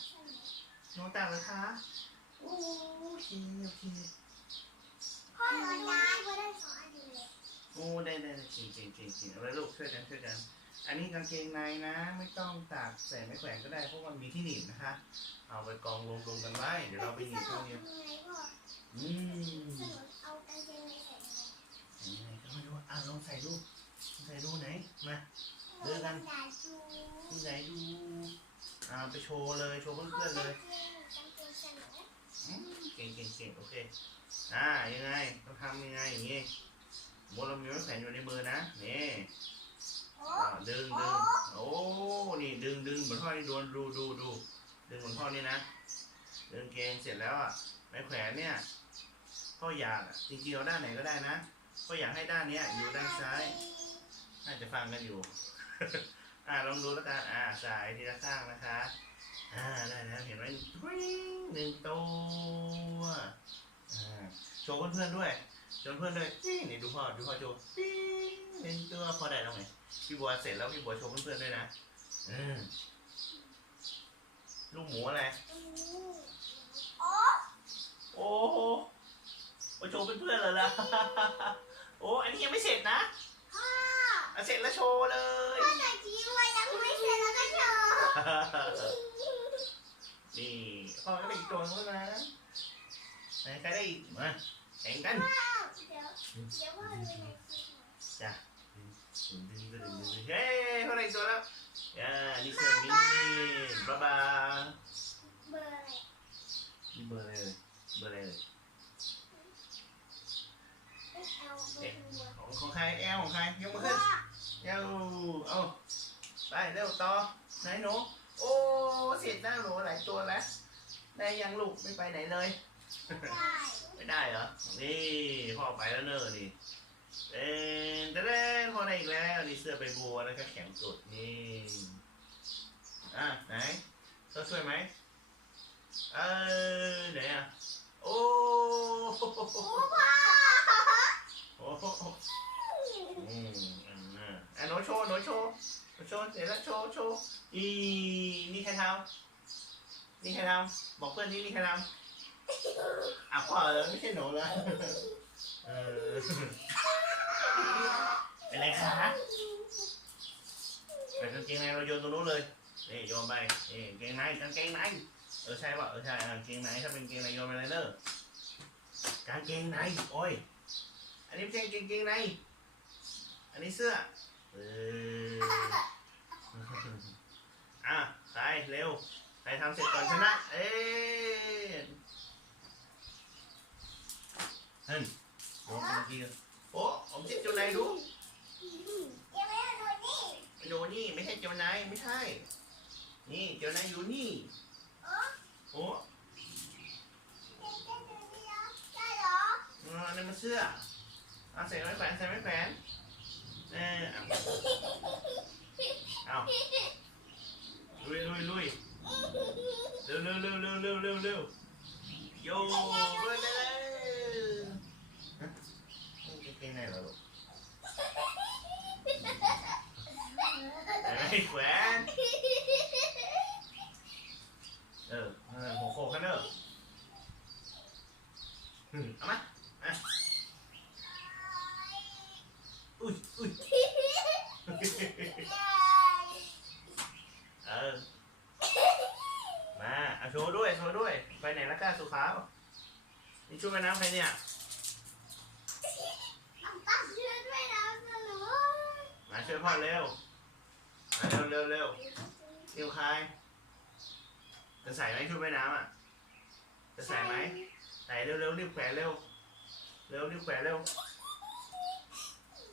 ต่างเนี่ยน้องต่างเลยคะโอ้โอเคโอเคพ่อหนูย้ายบุได้สอนอันนี้เลย โอ้ได้ได้ได้เก่งเก่งเก่งเก่งเอาไว้ลูกช่วยกันช่วยกัน อันนี้กางเกงในนะไม่ต้องตากใส่ไม้แขวนก็ได้เพราะมันมีที่หนีบนะคะ เอาไปกองรวมๆกันไว้เดี๋ยวเราไปหนีบสตรนุงกนี้ยังไงพ่ออืมสนุกเอากางเกงในใส่ยังไงยังไงก็ไม่รู้อะลองใส่ดูใส่ดูไหนมาเดินกันด่าจูที่ไหนดู อ่าไปโชว์เลยโชว์เพื่อนๆเลยเกงสนุกอืมเก่งเก่งเก่งโอเคอ่ายังไงต้องทำยังไงอย่างงี้โมเรามีไม้แขวนอยู่ในมือนะนี่อ่าดึงดึงโอ้นี่ดึงดึงเหมือนพ่อนี่ดูดูดูดูดึงเหมือนพ่อนี่นะดึงเกงเสร็จแล้วอะไม้แขวนเนี่ยพ่ออยากจริงๆเอาด้านไหนก็ได้นะพ่ออยากให้ด้านเนี้ยอยู่ด้านซ้าย น่าจะฟังกันอยู่ อ่าลองดูแล้วกันอ่าสายทีละข้างนะคะ อ่าได้แล้วเห็นไหมวิ่งหนึ่งตัวอ่าโชว์เพื่อนๆด้วยโชว์เพื่อนด้วยนี่นี่ดูพ่อดูพ่อโชว์ปิ้งหนึ่งตัวพอได้แล้วไงพี่บัวเสร็จแล้วพี่บัวโชว์เพื่อนๆด้วยนะอืมลูกหมูอะไรโอ้โอ้โหมาโชว์เพื่อนๆเลยล่ะโอ้อันนี้ยังไม่เสร็จนะ พ่ออะเสร็จแล้วโชว์เลยพ่อจะทิ้งไว้ยังไม่เสร็จแล้วก็โชว์นี่พ่อก็ได้อีกตัวนึงแล้วนะไหนใครได้อีกมาแข่งกันพ่อเดี๋ยวเดี๋ยวพ่อดูในคลิปหน่อยจ้ะดึงดึงดึงดึงดึงเฮ้ยเขาได้อีกตัวแล้วอ่านี่คือมินนี่บ๊ายบายเบอร์อะไรนี่เบอร์อะไรเลยเบอร์อะไรเลยเอลเบอร์ตัวของของใครแอลของใครยกมือพ่ขึ้อน เอลเอาไปเร็วต่อไหนหนูโอ้เสร็จแล้วหนูหลายตัวแล้วได้ยังลูกไม่ไปไหนเลยได้ไม่ได้เหรอ นี่พ่อไปแล้วเนอะนี่เอ็นเต้นพ่อได้อีกแล้วนี่เสื้อใบบัวแล้วก็แข็งสุดนี่อะไหนต้องช่วยไหมเออไหนอะโอ้โห โอ้พ่อ โอ้โหอืมอันน่ะ อะหนูโชว์หนูโชว์หนูโชว์เสร็จแล้วโชว์โชว์อีนี่ใครทำนี่ใครทำบอกเพื่อนนี่นี่ใครทำอะพ่อเออไม่ใช่หนูละเออเป็นไรคะไปกางเกงในเราโยนตรงนู้นเลยนี่โยนไปนี่กางเกงในกางเกงในเออใช่ป่ะเออใช่กางเกงในถ้าเป็นกางเกงในโยนไปเลยเนอะกางเกงในโอ้ยอันนี้ไม่ใช่กางเกงในอันนี้เสื้อ เอออะใครเร็วใครทำเสร็จก่อนชนะ เอ้ยเฮ้ยโยนไปเมื่อกี้โอ้ผมเจ็บเจ้านายดูยังไม่ได้ดูนี่ไปดูนี่ไม่ใช่เจ้านายไม่ใช่ นี่เจ้านายอยู่นี่โอ้ได้เหรออ่านี่มันเสื้อเอาใส่ไม้แขวนใส่ไม้แขวน เอาลุยลุยลุยเร็วเร็วเร็วเร็วเร็วเร็วเร็วโย่ไปเลยฮะนี่เกงในเหรอลูกไอ้แขวนเออเออหัวโขกกันเนอะอืมเอามามาอุ้ยอุ้ยเออ มาเอาโชว์ด้วยโชว์ด้วย ไปไหนละก้าสุขาวนี่ช่วยไปน้ำใครเนี่ย ตั้งชื่อด้วยนะสนุก มาช่วยพ่อเร็ว มาเร็วเร็วเร็วเร็วใครจะใส่ไหมชุดว่ายน้ำอะ จะใส่ไหมใส่ เร็วเร็วรีบแขวนเร็วเร็วรีบแขวนเร็ว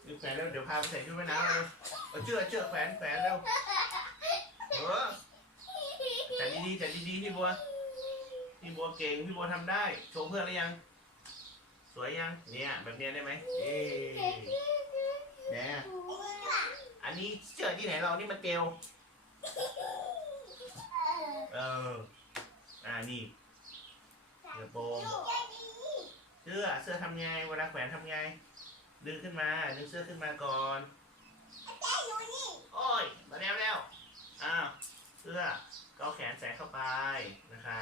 รีบแขวนเร็วเดี๋ยวพาไปใส่ชุดว่ายน้ำเร็วเอาเชือกเชือกแขวนแขวนเร็วเออจัดดีๆจัดดีๆพี่บัวพี่บัวเก่งพี่บัวทำได้โชว์เพื่อนหรือยัง สวยยังเนี่ยแบบเนี้ยได้ไหมเอ๊เนี่ยเนี้เสื้อที่ไหนเรานี่มันเกลเออเอออ่านี่ เดี๋ยวโปงแค่นี้เสื้อเสื้อทำไงเวลาแขวนทำไง ดึงขึ้นมา ดึงเสื้อขึ้นมาก่อนแค่อยู่นี่โอ้ยมาแล้วแล้วอ้าวเสื้อก็เอาแขนใส่เข้าไปนะคะ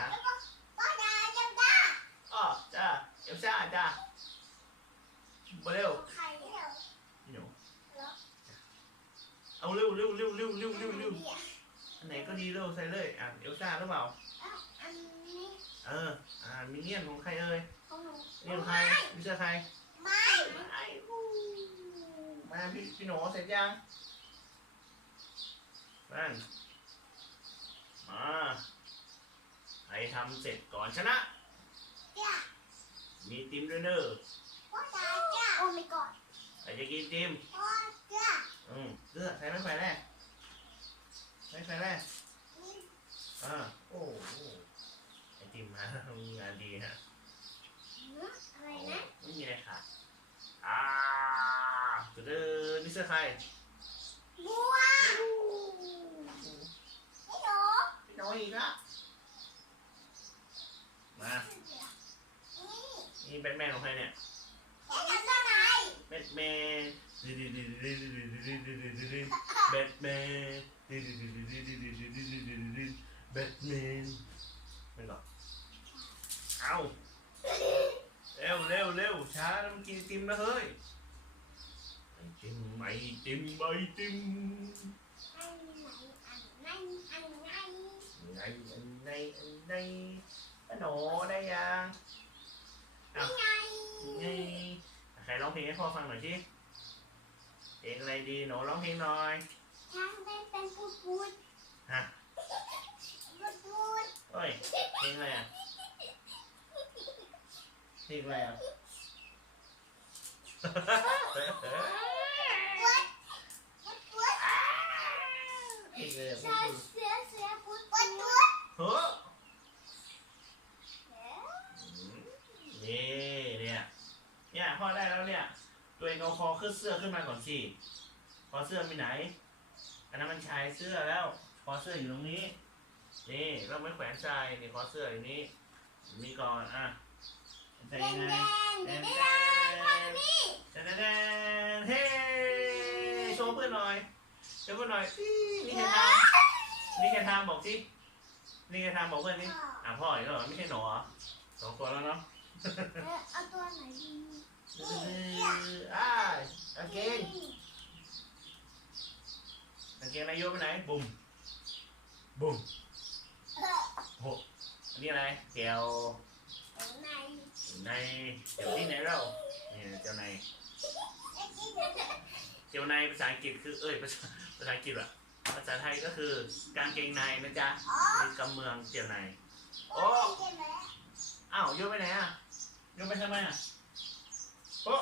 ก็ได้ยังได้อ๋อจ้าเอลซ่าจ้ามาเร็วใครเนี่ยพี่หนูเอาเร็วเร็วเร็วเร็วเร็วเร็วเร็วอันไหนก็ดีเร็วใส่เลยอะเอลซ่าหรือเปล่าอันนี้เออ อ่ามิเนียนของใครเอ่ยของหนูนี่ของใครมีเสื้อใครไม่ไม่อู้มาพี่พี่หนูเสร็จยังนั่นมาใครทำเสร็จก่อนชนะ จ้ามีติมด้วยเนอะก็ได้จ้าโอ้ my god ใครจะกินติมก็จ้าอืมเสื้อใส่ไม่แขวนแน่ไม่แขวนแน่อ่าโอ้โหไอ ติมมามีงานดีฮะอะไรนะไม่มีอะไรค่ะอ่าจะเดินนี่เสื้อใครบัวไม่หนูพี่น้อยอีกละมานี่นี่แบทแมนของใครเนี่ยแค่ทำได้ไหนแบทแมนแบทแมนแบทแมนไม่หรอก เอาเร็วเร็วเร็วช้าแล้วมันกินติมนะเฮ้ยไอติมไอติมไอติมอันไหนอันไหนอันไหนไออันในอันในอันโนได้ยังไงไงใครร้องเพลงให้พ่อฟังหน่อยสิเพลงอะไรดีหนูร้องเพลงหน่อยช่างได้เป็นพูดพูดฮะพูดพูดเอ้ยเพลงอะไรอะ เลงอะไรอะพูดพูดเลงอะไรอะเสือเสือเสือพูดพูดพูดเฮ้อนี่เนี่ย เนี่ยพ่อได้แล้วเนี่ย ตัวเองเอาคอขึ้นเสื้อขึ้นมาก่อนสิคอเสื้อมีไหน อันนั้นมันชายเสื้อแล้ว คอเสื้ออยู่ตรงนี้ นี่เราไม่แขวนชายนี่คอเสื้ออยู่นี้ มีก่อนอะ แดงงไงแดงแดแดนงแดทางนนี้แดนแดนเฮ้โชว์เพื่อนหน่อยโชว์เพื่อนหน่อยนี่ใครทำนี่ใครทำบอกสินี่ใครทำบอกเพื่อนนี่อะพ่ออีกแล้วหรอไม่ใช่หนอสองคนแล้วเนาะเอาตัวไหนดีอ่ากางเกงกางเกงนายโยกไปไหนบุ้มบุ้มโหอันนี้อะไรเจียวไหนในเจียวที่ไหนเราเนี่ย เจียวในเจียวในภาษาอังกฤษคือเอ้ยภาษาภาษาอังกฤษอะภาษาไทยก็คือกางเกงในนะจ๊ะอ๋อมีกำเมืองเจียวในโอ้ยเจ็บไหมอ้าวโยกไปไหนอะโยกไปทำไมอะโอ้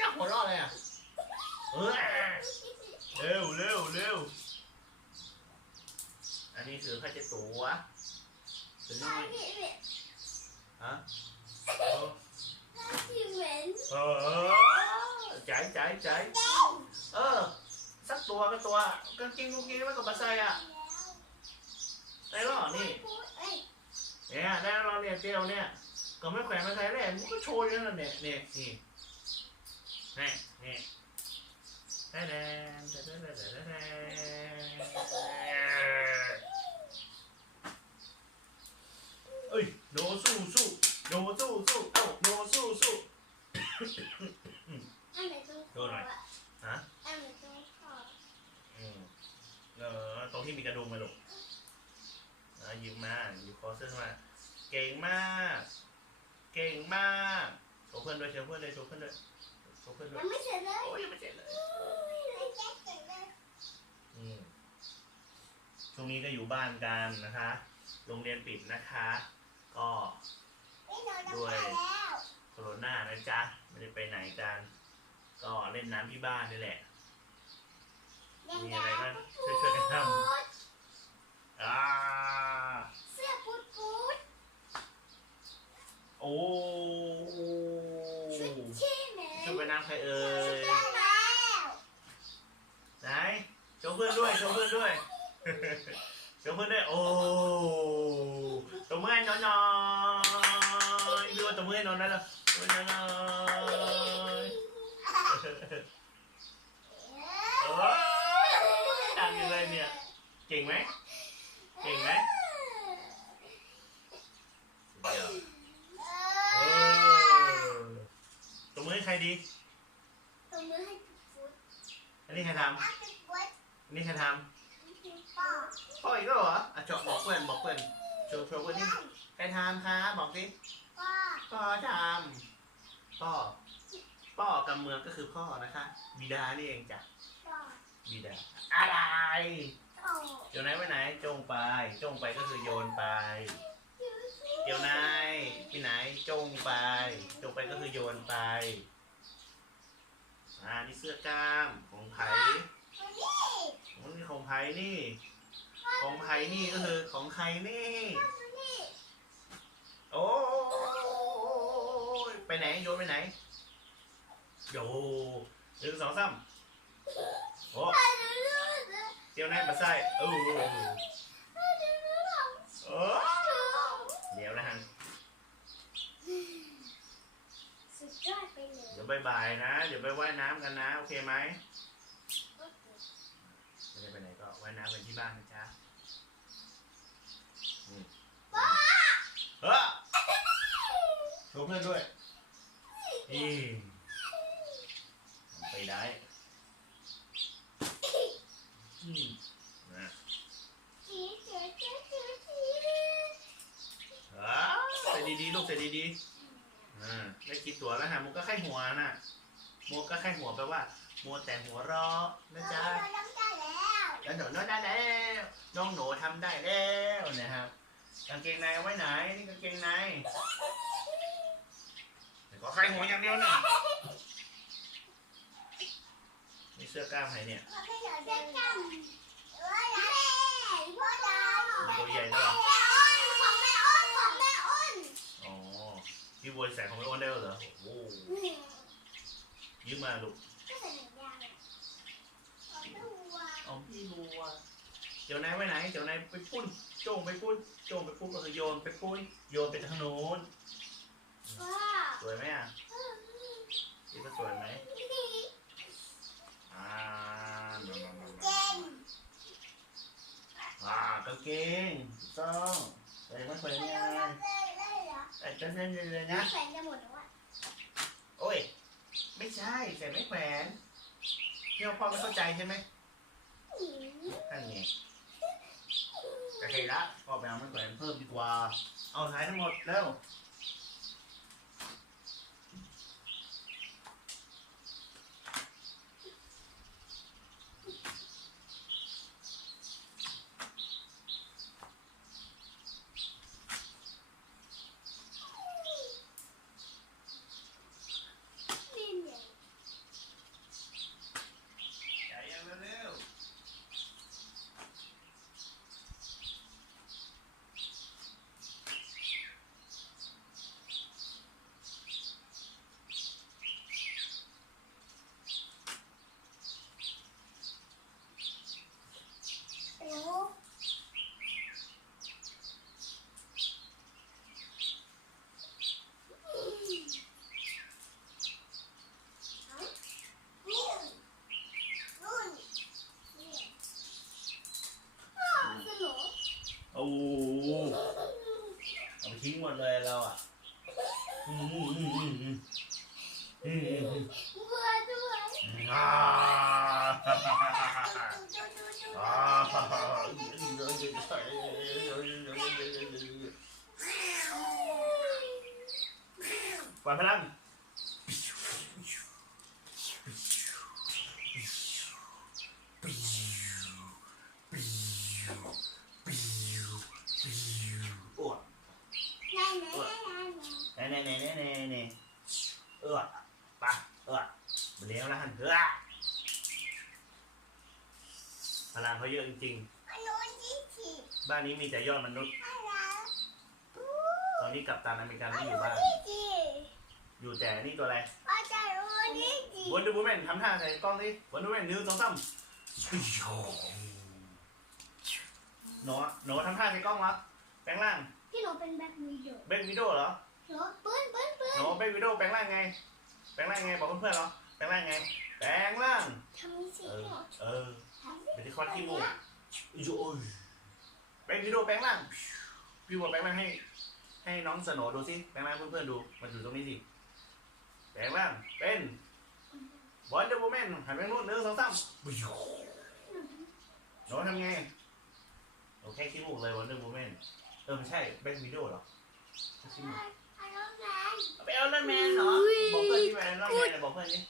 ยากหัวเราะเลยอะเออเร็วเร็วเร็วอันนี้คือผ้าเช็ดตัวเป็นยังไงพี่เหม็น ฮะพี่เหม็นเออใจใจใจเออ สักตัวก็ตัวกางเกงกางเกงแล้วก็มาใส่อะได้หรอนี่เนี่ยได้แล้วเนี่ยเจลเนี่ยก็ไม่แขวนมาใส่แหละมันก็โชว์อย่างนั้นเนี่ยเนี่ยนี่นี่นี่แดนแดนแดนแดนแดน แดนเอ้ยโนสู้สู้โนสู้สู้เอ้าโนสู้สู้อันไหนตรงคอฮะอันไหนตรงคออืมเออตรงที่มีกระดุมมาลูกอะหยิบมาหยิบคอเสื้อมา เก่งมาก เก่งมากโชว์เพื่อนด้วยโชว์เพื่อนด้วยโชว์เพื่อนด้วยโชว์เพื่อนด้วยัยงไม่เสร็จเลยโอ้ยยังไม่เสร็จเลยไม่เสร็จเลย อืมช่วงนี้ก็อยู่บ้านกันนะคะ โรงเรียนปิดนะคะ ก็ไม่โดนน้ำตาแล้วโควิดนะจ๊ะ ไม่ได้ไปไหนกัน ก็เล่นน้ำที่บ้านนี่แหละ มีอะไรบ้างช่วยๆกันทำอ่าเสื้อปูดปูดโอ้ชุดที่เหม็นชุดไปน้ำใครเอ่ชุดยได้แล้วไหนโชว์เพื่อนด้วยโชว์เพื่อนด้วยโชว์เพื่อนด้วย โอ้ ตัวเมื่อยน้อยน้อยดูว่าตัวเมื่อยนอนได้แล้วตัวเมื่อยน้อยโอ้ยดังไงเนี่ยเก่งไหมเก่งไหมเดี๋ยวเออตัวมือให้ใครดีตัวมือให้ฟุตอันนี้ใครทำอันนี้ใครทำพ่ออีกแล้วเหรออะจอบอกเพื่อนบอกเพื่อน โชว์โชว์เพื่อนนี่ใครทำครับบอกสิป้าพ่อทำพ่อพ่อกำเมืองก็คือพ่อนะคะ บิดานี่เองจ้ะป้าบิดา อะไรโอ้เดี๋ยวนายไว้ไหนจงไป จงไปก็คือโยนไปเดี๋ยวนายที่ไหนจงไป จงไปก็คือโยนไปอ่านี่เสื้อกล้ามของไผ่วันนี้มันนี่ของไผ่นี่ ของไผ่นี่ก็คือของใครนี่วันนี้โอ้ยไปไหนโยนไปไหนโยหนึ่งสองสามโอ้เดี๋ยวนายมาใส่เออเออเดี๋ยวนะฮะสุดยอดไปเลยเดี๋ยวบายบายนะ เดี๋ยวไปว่ายน้ำกันนะ โอเคไหมไม่ได้ไปไหนก็ว่ายน้ำกันที่บ้านนะจ๊ะอืมเออ โชว์เพื่อนด้วยนี่ไปได้อืมนะสีเขียวเขียวเขียวสีเออใส่ดีๆลูกใส่ดีๆอ่าได้คิดตัวแล้วฮะมุกก็ไข้หัวน่ะมุกก็ไข้หัวแปลว่ามัวแต่หัวเราะนะจ๊ะเราทำได้แล้วแล้วหนูน้อยได้แล้วน้องหนูทำได้แล้วนะครับกางเกงในเอาไว้ไหนนี่กางเกงใน แต่ก็ใครหัวอย่างเดียวนะนี่เสื้อกล้ามใครเนี่ยเราไม่อยากได้จำเอ้ยแม่พ่อดาวมันตัวใหญ่ด้วยเหรอแม่อ้นของแม่อ้นของแม่อ้นอ๋อพี่บัวใส่ของไอ้อ้นได้เหรอโอ้โหยืมมาลูกก็ใส่หนังยางอะของแม่วัวเอาพี่บัวเดี๋ยวนายไว้ไหนเดี๋ยวนายไปปุ้นโจงไปปุ้นโจงไปปุ้นก็คือโยนไปปุ้นโยนไปทางโน้นว้า สวยไหมอะคิดว่าสวยไหมอ่ามามามาเจมานอ่ากางเกงต้องใส่ไม่สวยไม่งาเอามเลยเลยเหรอแต่จะเน้นเลยนะแขวนจะหมดแล้วอะโอ้ย ไม่ใช่ใส่ไม่แขวนพี่พ่อไม่เข้าใจใช่ไหมนั่นไงโอเคละพ่อไปเอาไม่แขวนเพิ่มดีกว่า เอาถ่ายทั้งหมดแล้ว ริงอันนู้นยี่สิบๆบ้านนี้มีแต่ยอดมนุษย์อะไรตอนนี้กัปตันอเมริกันอันไม่อยู่นู้นบ้านยี่สิบอยู่แต่นี่ตัวอะไรอาจารย์นู้นยี่สิบวันดูบูแมนทำท่าใส่กล้องดิวันดูแมนหนึ่งสองสามหนูหนูทำท่าในกล้องวะแปลงร่าง พี่หนูเป็นแบ็ควีดเบนวิดีโอเหรอหนูปืนปืนปืนหนูเบนวิดีโอแปลงร่างไง แปลงร่างไงบอกเพื่อนๆเหรอแปลงร่างไง แปลงร่างทำนี่สิเออพี่หนูเออทำสิเป็นที่คอดขี้มูก อีโอ้ยเบนวิดีโอแปลงร่างพี่บัวแปลงร่างให้ ให้น้องสโหนดูสิแปลงร่างให้เพื่อนๆดูมาอยู่ตรงนี้สิแปลงร่างเป็นบอลเดอร์โมเมนหันไปนู่นหนึ่งสองสามหนูทำไงโอเคขี้มูกเลยวันเดอร์โมเมนเออไม่ใช่แบ็ควิดีโอเหรอขี้มูกไอรอนแมนไปเอาไอรอนแมนเหรอบอกเพื่อนที่ไปไอรอนแมนบอกเพื่อนนี่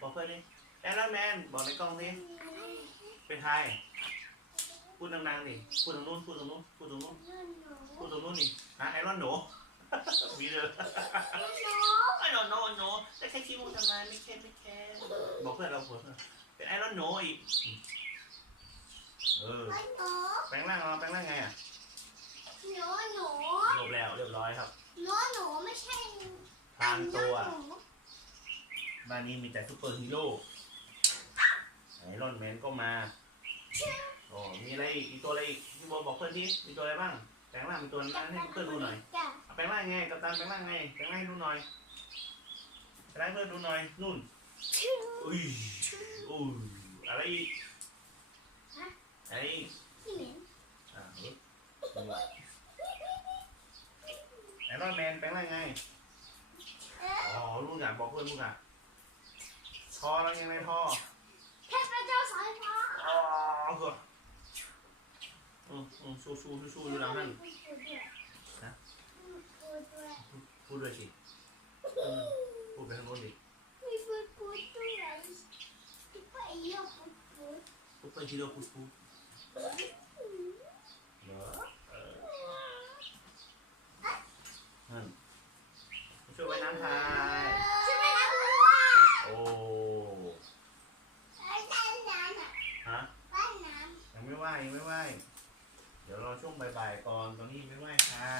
บอกเพื่อนนี่ไอรอนแมนบอกในกล้องนี่อะไรเป็นไทย พูดดังๆดิพูดตรงนู้นพูดตรงนู้นพูดตรงนู้นนั่นหนูพูดตรงนู้นนี่ฮะไอรอนหนูมีเลยหนูไอรอนโนโนแต่แค่ขี้มูกทำไมไม่แค่ไม่แค่บอกเพื่อนเราเพื่อนเป็นไอรอนโนอีกเออหนูแปลงร่างเราแปลงร่างไงอะหนูหนูจบแล้วเรียบร้อยครับหนูหนูไม่ใช่ทางตัวหนูบ้านนี้มีแต่ซูเปอร์ฮีโร่ไอรอนแมนก็มา โอ้มีอะไรอีกมีตัวอะไรอีกพี่โบบอกเพื่อนที่มีตัวอะไรบ้างแปลงร่างมีตัวนั้นให้เพื่อนดูหน่อยจ้ะเอาแปลงร่างไงกับตันแปลงร่างไงแปลงร่างให้ดูหน่อยแปลงร่างให้เพื่อนดูหน่อยนู่นอุ้ยอุ้ยอะไรอีกอะไรอีกพี่เหม็นอ่าเฮ้ยดูว่าไอรอนแมนแปลงร่างไงเอ๊ะอ๋อลูกอะบอกเพื่อนลูกอะทอแล้วยังไงทอเทพเจ้าสายฟ้าอ๋อ เหรออืมอืมสู้สู้สู้สู้อยู่หลังนั่นฮะพูดด้วย พูดด้วยสิอืมพูดไปทางโน้นดิ มีพูดพูดด้วยที่ไปเยี่ยมพูดพูด พูดไปทีเดียวพูดพูดเหรอเออนั่นช่วยไว้น้ำทาย ใช่ไหมล่ะคุณว่า โอ้ ไอ้ด้านน้ำอะ ฮะ ด้านน้ ยังไม่ไหวยังไม่ไหวเดี๋ยวรอ ช่วงบ่ายๆก่อนตอนนี้ยังไม่ไหวค่ะ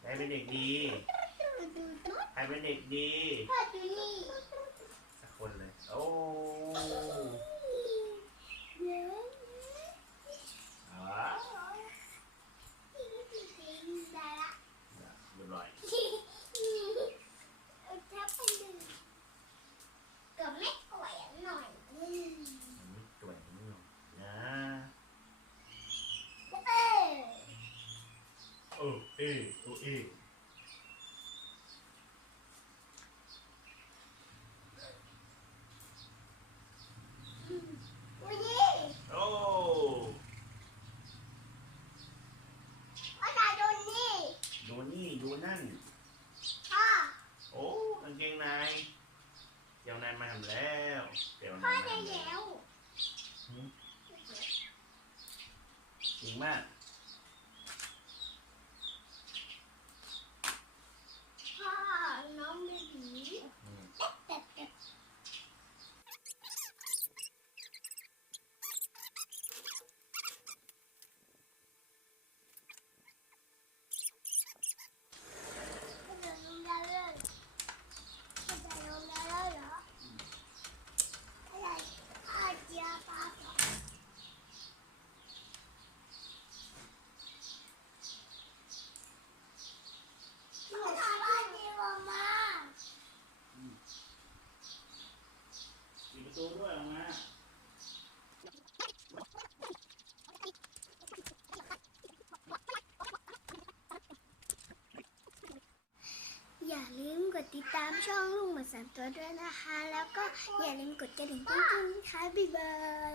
ใครเป็นเด็กดีำดูดูดูใครเป็นเด็กดีพ่อดูนี่สักคนเลย โอ้ เดี๋ยว อ๋อ ได้ละ เรียบร้อย เอาทับไปเลยกับแม่ก่อยหน่อยอืม มันไม่แกว่งนี่หรอกนะ เอ้ย เออเอโอเอ อุ้ยนี่ โอ้ พ่อตาโดนนี่ ดูนี่ดูนั่น พ่อโอ้กางเกงในเดี๋ยวนายมาทำแล้ว เดี๋ยวพ่อนายมาได้ทำแล้วแล้วจริงมาก พ่อน้องเบบี อืม แต่แต่ จะลงได้เลยจะลงได้แล้วเหรออะไรอาเจียปลาสองหนูทำบ้านดีกว่ามา ปิดประตูด้วยออกมา อย่าลืมกด ติดตามช่องลุงหมาสามตัวด้วยนะคะ แล้วก็อย่าลืมกดกระดิ่งกุ้งๆนะคะบ๊ายบาย